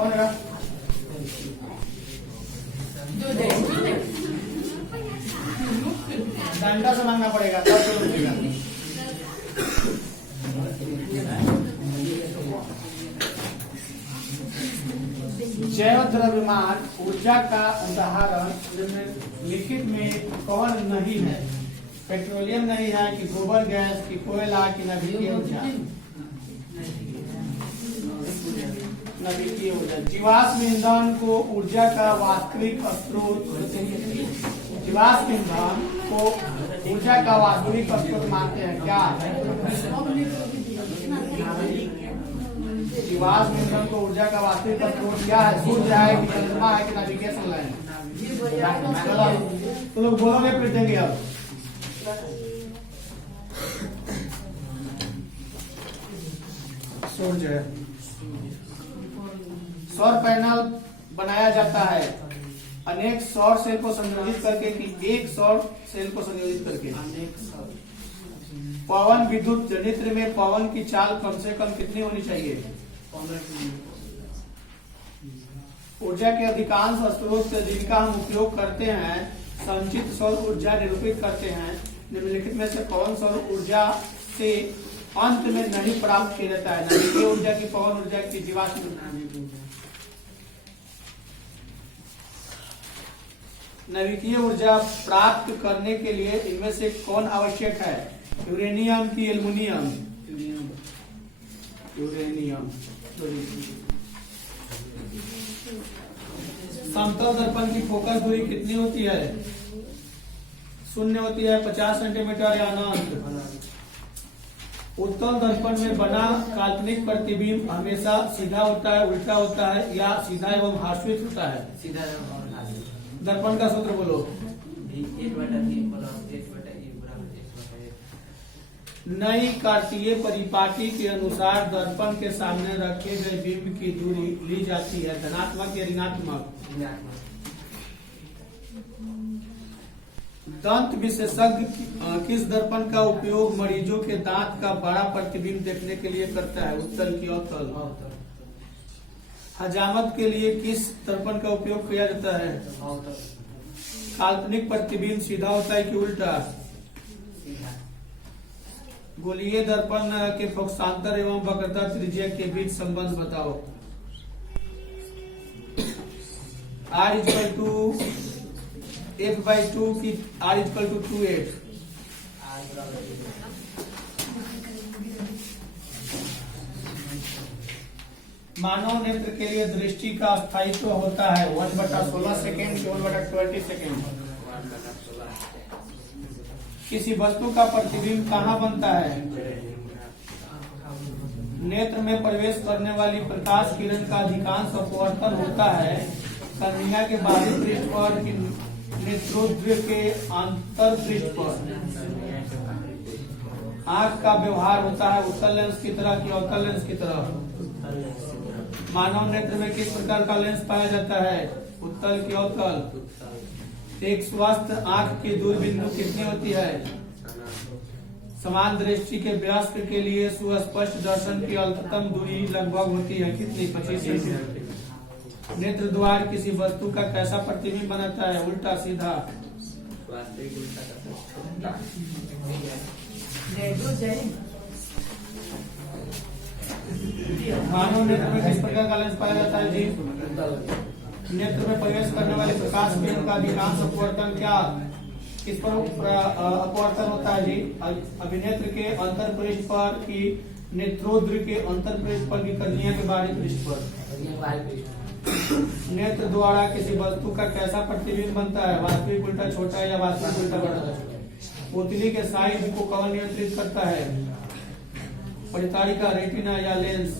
कौन है? डंडा से मांगना पड़ेगा तब तो रुकेगा। जैव द्रव्यमान ऊर्जा का उदाहरण लिखित में कौन नहीं है? पेट्रोलियम नहीं है कि गोबर गैस की कोयला की नवीकरणीय ऊर्जा? नवीकरणीय ऊर्जा। जीवाश्म ईंधन को ऊर्जा का वास्तविक स्रोत, जीवाश्म ईंधन को ऊर्जा का वास्तविक स्रोत मानते हैं क्या? जीवाश्म ईंधन को ऊर्जा का वास्तविक स्रोत क्या है? सूर्य है कि चंद्रमा है कि नेविगेशन लाइन? तो लोग बोलोगे फिर देंगे। अब सूर्य। सौर पैनल बनाया जाता है अनेक सौर सेल को संयोजित करके कि एक सौर सेल को संयोजित करके? पवन विद्युत जनित्र में पवन की चाल कम से कम कितनी होनी चाहिए? ऊर्जा के अधिकांश स्रोत जिनका हम उपयोग करते हैं संचित सौर ऊर्जा निरूपित करते हैं। निम्नलिखित में से पवन सौर ऊर्जा से अंत में नहीं प्राप्त किया जाता है? नवीकरणीय ऊर्जा की, पवन ऊर्जा की, जीवाश्म? नवीकरणीय ऊर्जा प्राप्त करने के लिए इनमें से कौन आवश्यक है? यूरेनियम की एल्युमिनियम? यूरेनियम। समतल दर्पण की फोकस दूरी कितनी होती है? शून्य होती है, 50 सेंटीमीटर या अनंत? उत्तल दर्पण में बना काल्पनिक प्रतिबिंब हमेशा सीधा होता है, उल्टा होता है या सीधा एवं हास्वित होता है? सीधा एवं हास्वित। दर्पण का सूत्र बोलो। नई कार्तीय परिपाटी के अनुसार दर्पण के सामने रखे गए बिंब की दूरी ली जाती है धनात्मक या ऋणात्मक? दंत विशेषज्ञ किस दर्पण का उपयोग मरीजों के दांत का बड़ा प्रतिबिंब देखने के लिए करता है? उत्तल की अवतल? हजामत के लिए किस दर्पण का उपयोग किया जाता है? काल्पनिक प्रतिबिंब सीधा होता है कि उल्टा? गोलीय दर्पण के पक्षांतर एवं वक्रता त्रिज्या के बीच संबंध बताओ। R f/2 की R=2h। मानव नेत्र के लिए दृष्टि का स्थायित्व होता है 1/16 सेकेंड से 1/20 सेकेंड। किसी वस्तु का प्रतिबिंब कहाँ बनता है? नेत्र में प्रवेश करने वाली प्रकाश किरण का अधिकांश अपवर्तन होता है कर्निया के बाहरी पृष्ठ पर कि नेत्रोद्र के अंतर पृष्ठ पर? आंख का व्यवहार होता है उत्तल लेंस की तरह कि अवतल लेंस की तरह? मानव नेत्र में किस प्रकार का लेंस पाया जाता है? उत्तल की अवतल? एक स्वस्थ आंख की दूर बिंदु कितनी होती है? समान दृष्टि के वयस्क के लिए सुस्पष्ट दर्शन की अल्पतम दूरी लगभग होती है कितनी? 25 सेंटीमीटर। नेत्र द्वार किसी वस्तु का कैसा प्रतिबिंब बनाता है? उल्टा, सीधा? मानव नेत्र में किस प्रकार का लेंस पाया जाता है जी? नेत्र में प्रवेश करने वाले प्रकाश किरण का अधिकांश अपवर्तन क्या किस पर अपवर्तन होता है जी? अभिनेत्र के अंतर पृष्ठ पर कि नेत्रोद्र के अंतर पृष्ठ पर कि कर्निया के बाहरी पृष्ठ पर? नेत्र द्वारा किसी वस्तु का कैसा प्रतिबिंब बनता है? वास्तविक उल्टा छोटा या वास्तविक उल्टा बड़ा? पुतली के साइज को कौन नियंत्रित करता है? परितारिका, रेटिना या लेंस?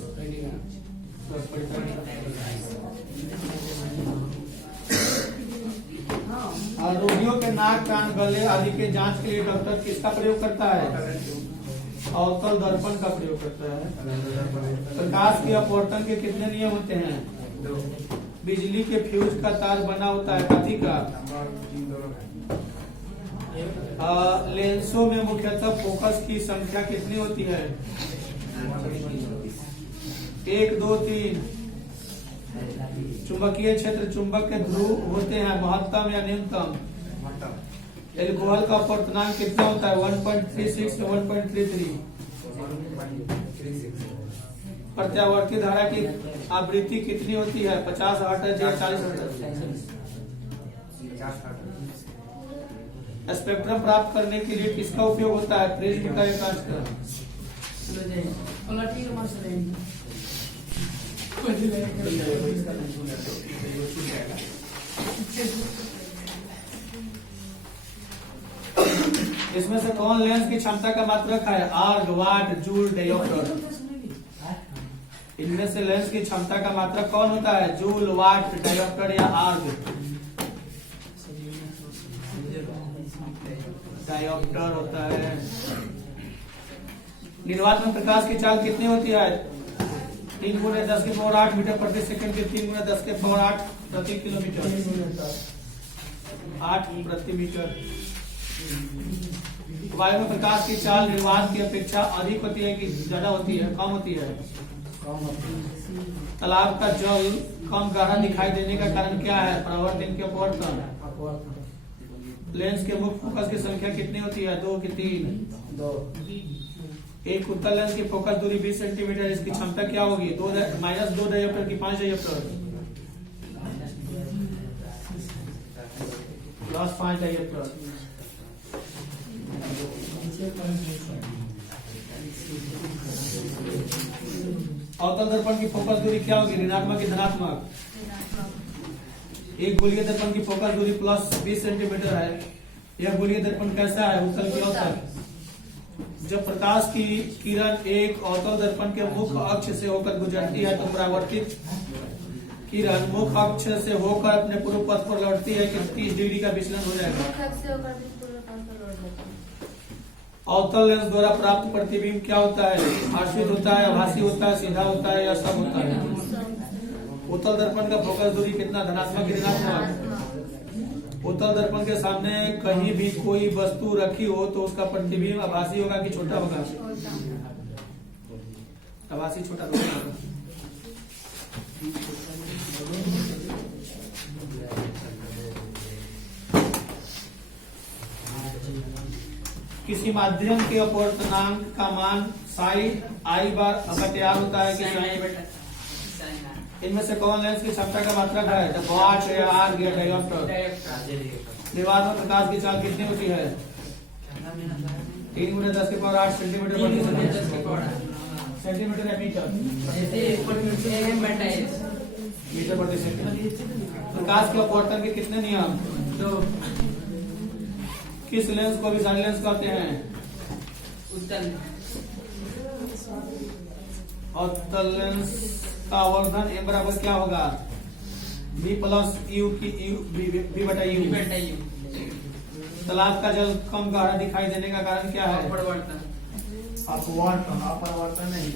रोगियों के नाक, कान, गले आदि के जांच के लिए डॉक्टर किसका प्रयोग करता है? अवतल दर्पण का प्रयोग करता है। प्रकाश के अपवर्तन के कितने नियम होते हैं? बिजली के फ्यूज का तार बना होता है कथी का? लेंसों में मुख्यतः फोकस की संख्या कितनी होती है? 1 2 3 चुंबकीय क्षेत्र चुंबक के ध्रुव होते हैं महत्तम या न्यूनतम। एल्कोहल का अपवर्तनांक कितना होता है 1.36 से 1.33। प्रत्यावर्ती धारा की आवृत्ति कितनी होती है 50 हर्ट्ज या 40 हर्ट्ज। स्पेक्ट्रम प्राप्त करने के लिए किसका उपयोग होता है प्रिज्म का या कांच का। इसमें से कौन लेंस की क्षमता का मात्रक है आर्ग वाट जूल डायोप्टर। इनमें से लेंस की क्षमता का मात्रक कौन होता है जूल वाट डायोप्टर या आर्ग। डायोप्टर होता है। निर्वात में प्रकाश की चाल कितनी होती है 3 × 10⁸ मीटर प्रति सेकंड के 3 × 10⁸ प्रति किलोमीटर 8 प्रति मीटर। वायु में प्रकाश की चाल निर्वात की अपेक्षा अधिक होती है कि ज्यादा होती है कम होती है। तालाब का जल कम गहरा दिखाई देने का कारण क्या है परावर्तन के अपवर्तन। लेंस के मुख्य फोकस की संख्या कितनी होती है 2 की 3। एक उत्तल लेंस की फोकस दूरी 20 सेंटीमीटर। इसकी क्षमता क्या होगी -2 डायोप्टर की 5 डायोप्टर +5 डायोप्टर। अवतल दर्पण की फोकस दूरी क्या होगी ऋणात्मक की धनात्मक। एक गोलीय दर्पण की फोकस दूरी +20 सेंटीमीटर है। यह गोलीय दर्पण कैसा है उत्तल की अवतल। जब प्रकाश की किरण एक अवतल दर्पण के मुख्य अक्ष से होकर गुजरती है तो परावर्तित किरण मुख्य अक्ष से होकर अपने पूर्व पथ पर लौटती है कि 30 डिग्री का विचलन हो जाएगा। अवतल लेंस द्वारा प्राप्त प्रतिबिंब क्या होता है आश्रित होता है आभासी होता है सीधा होता है या सब होता है। उत्तल दर्पण का फोकस दूरी कितना धनात्मक की ऋणात्मक। उत्तल दर्पण के सामने कहीं भी कोई वस्तु रखी हो तो उसका प्रतिबिंब आभासी होगा कि छोटा होगा आभासी छोटा होगा। किसी माध्यम के अपवर्तनांक का मान साइन i बार बटे r होता है कि इनमें से कौन लेंस की क्षमता का मात्रक है वाट या आर्ग या डायोप्टर। निर्वात में प्रकाश की चाल कितनी होती है 3 × 10⁸ सेंटीमीटर या मीटर प्रति सेकंड। प्रकाश के अपवर्तन के कितने नियम किस लेंस को अभिसारी लेंस कहते हैं उत्तल लेंस का आवर्धन m बराबर क्या होगा b + u की b बटा u। तालाब का जल कम गहरा दिखाई देने का कारण क्या है अपवर्तन नहीं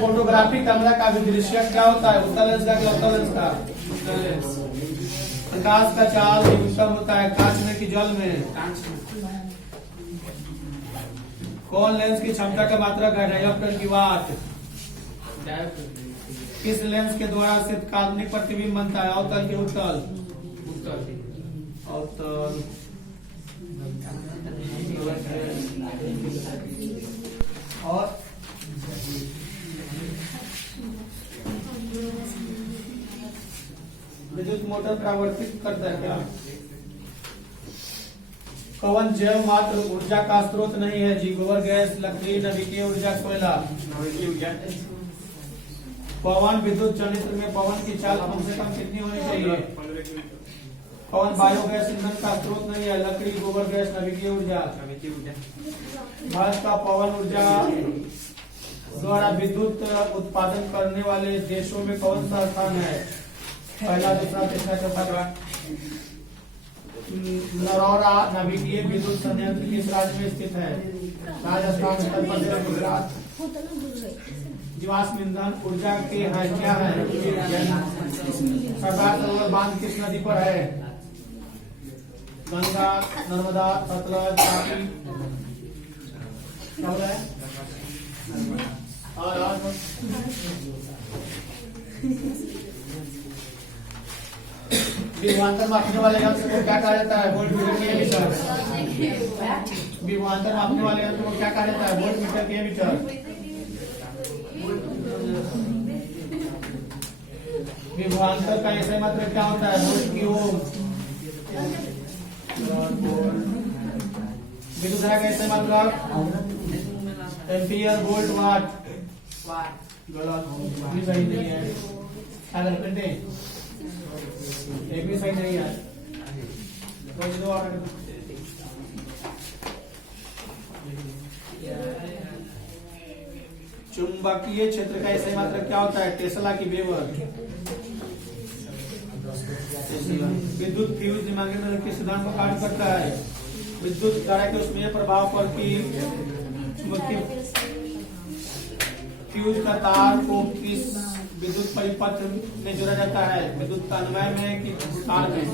फोटोग्राफी कैमरा का विदृश्य क्या होता है उत्तल लेंस का अवतल लेंस का। प्रकाश का चाल न्यूनतम होता है कांच में कि जल में। कौन लेंस की क्षमता का मात्रक है डायोप्टर की वाट। किस लेंस के द्वारा सिर्फ काल्पनिक प्रतिबिंब बनता है अवतल की उत्तल अवतल। और विद्युत मोटर परावर्तित करता है क्या कौन जैव मात्र ऊर्जा का स्रोत नहीं है जी गोबर गैस लकड़ी नवीकरणीय ऊर्जा कोयला। पवन विद्युत चलित्र में पवन की चाल कम से कम कितनी होनी चाहिए। कौन बायोगैस ईंधन का स्रोत नहीं है लकड़ी गोबर गैस नवीकरणीय ऊर्जा। भारत का पवन ऊर्जा द्वारा विद्युत उत्पादन करने वाले देशों में कौन सा स्थान है पहला दूसरा तीसरा चौथा। नरौरा नवीकरणीय विद्युत संयंत्र किस राज्य में स्थित है राजस्थान उत्तर प्रदेश गुजरात। जीवाश्म ईंधन ऊर्जा के है क्या है सरदार सरोवर बांध किस नदी पर है गंगा, नर्मदा, सतलज, तापी, क्या हो रहा है? विभवांतर मापने वाले यंत्र को क्या कहा जाता है? वोल्ट मीटर के मीटर। विभवांतर मापने वाले यंत्र को क्या कहा जाता है? वोल्ट मीटर के मीटर। विभवांतर का ऐसा मात्रक क्या होता है? वोल्ट की ओम। विद्युत धारा का ऐसा मात्रक एम्पियर, वोल्ट, वाट। गलत, भी सही नहीं है। एक भी सही नहीं है। दो और चुंबकीय क्षेत्र का ऐसा मात्रक क्या होता है? टेस्ला की वेबर। विद्युत फ्यूज दिमागी नल के सिद्धांत पर कार्य करता है। विद्युत धारा के उसमें प्रभाव पर की चुंबकीय फ्यूज का तार को किस विद्युत परिपथ में जोड़ा जाता है? विद्युत अन्वय में कि तार में?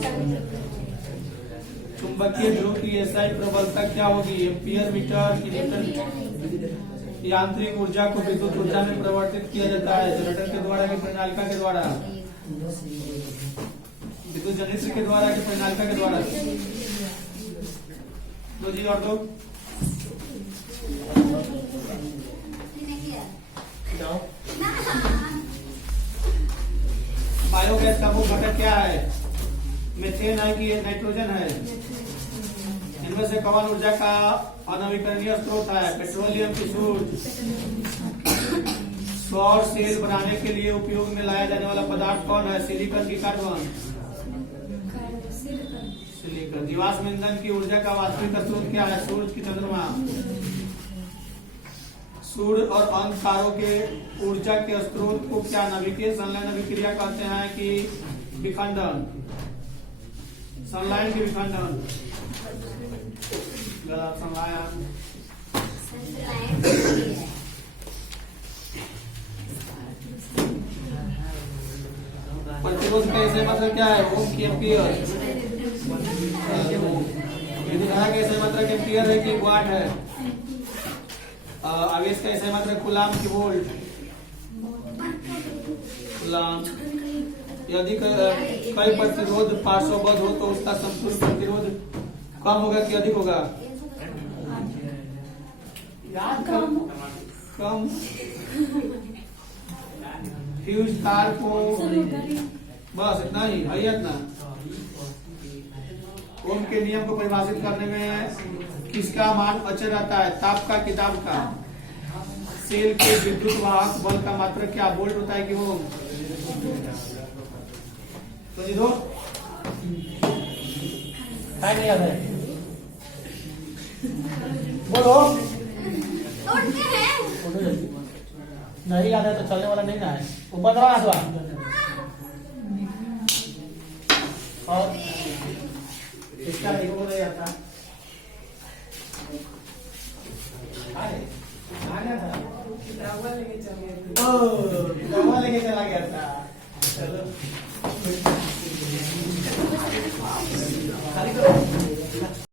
चुंबकीय ध्रुव की एसआई प्रबलता क्या होगी? Ampere, metre, newton. यांत्रिक ऊर्जा को विद्युत ऊर्जा में परिवर्तित किया जाता है जनरेटर के द्वारा की प्रणालिका के द्वारा? विद्युत जनित्र के द्वारा की प्रणालिका के द्वारा? दो जी और दो। बायोगैस का मुख्य घटक क्या है? मीथेन है कि नाइट्रोजन है? इनमें से कौन ऊर्जा का अनवीकरणीय स्रोत है? पेट्रोलियम की सूर्य। सौर सेल बनाने के लिए उपयोग में लाया जाने वाला पदार्थ कौन है? सिलिकॉन की कार्बन? सिलिकॉन। जीवाश्म ईंधन की ऊर्जा का वास्तविक स्रोत क्या है? सूर्य की चंद्रमा? सूर्य और अंक तारों के ऊर्जा के स्रोत को क्या नाभिकीय संलयन अभिक्रिया कहते हैं कि विखंडन? संलयन की विखंडन? गलत। संलयन। प्रतिरोध का ऐसे मतलब क्या है? ओम की एम्पियर। विद्युत धारा का ऐसे मतलब एम्पियर है कि वाट है? आवेश का ऐसे मात्रक कूलाम की वोल्ट। कूलाम। यदि कई प्रतिरोध पार्श्वबद्ध हो तो उसका संपूर्ण प्रतिरोध कम होगा कि अधिक होगा? कम। फ्यूज तार को बस इतना ही है। इतना ओम के नियम को परिभाषित करने में किसका मान अचर रहता है? ताप का कि दाब का? सेल के विद्युत वाहक बल का मात्रक क्या? वोल्ट होता है कि ओम? तो जी दो नहीं याद है, बोलो। नहीं याद है तो चलने वाला नहीं ना है। ऊपर दबा दो और इसका नहीं हो नहीं आता। किताबा लेके चला गया था। चलो